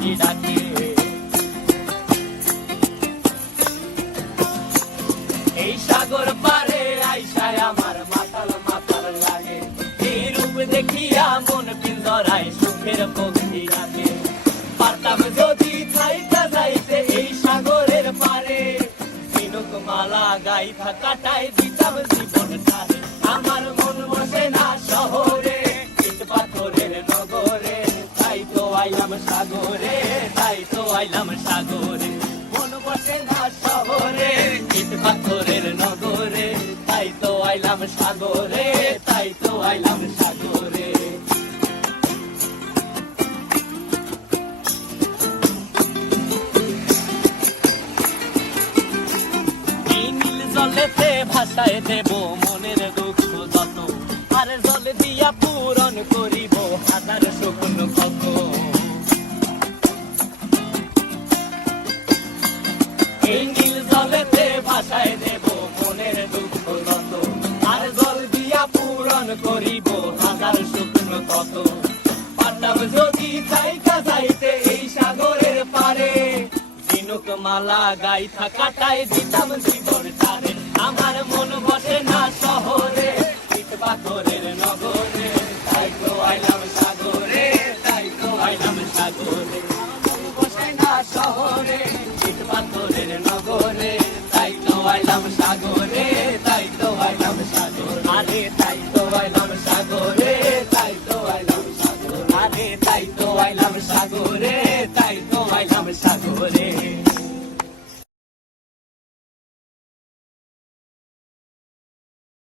পাখি ডাকে। এই সাগর পারে আইসায় আমার মাতাল মাতাল লাগে, এই রূপ দেখিয়া মন পিঞ্জরায় সুখের পক্ষী ডাকে। পারতাম যদি থাইকা যাইতে এই সাগরের পারে, ঝিনুক মালা গাইথা কাটাই দিতাম জীবনটারে। আমার মন বসে না শহরে, ইট পাথরের নগরে, তাই তো আইলাম সাগরে, তাই তো আইলাম সাগরে। মন বসে না শহরে, ইট পাথরের নগরে, তাই তো আইলাম সাগরে, তাই তো আইলাম সাগরে। জলেতে ভাসায় দেব মনের দুঃখ যত, আর জল দিয়া পূরণ করিব হাজার স্বপ্ন কত। এই নীল জলেতে ভাসায় দেব মনের দুঃখ যত, আর জল দিয়া পূরণ করিব হাজার স্বপ্ন কত। পারতাম যদি থাইকা যাইতে এই সাগরের পারে, ঝিনুক মালা গাইথা কাটাই দিতাম জীবনটারে। আমার মন বসে না শহরে, ইট পাথরের নগরে, তাই তো আইলাম সাগরে, তাই তো আইলাম সাগরে। মন বসে না শহরে, ইট পাথরের নগরে, তাই তো আইলাম সাগরে, তাই তো আইলাম সাগরে। আরে তাই তো আইলাম সাগরে, তাই তো আইলাম সাগরে। আরে তাই তো আইলাম সাগরে, তাই তো আইলাম সাগরে।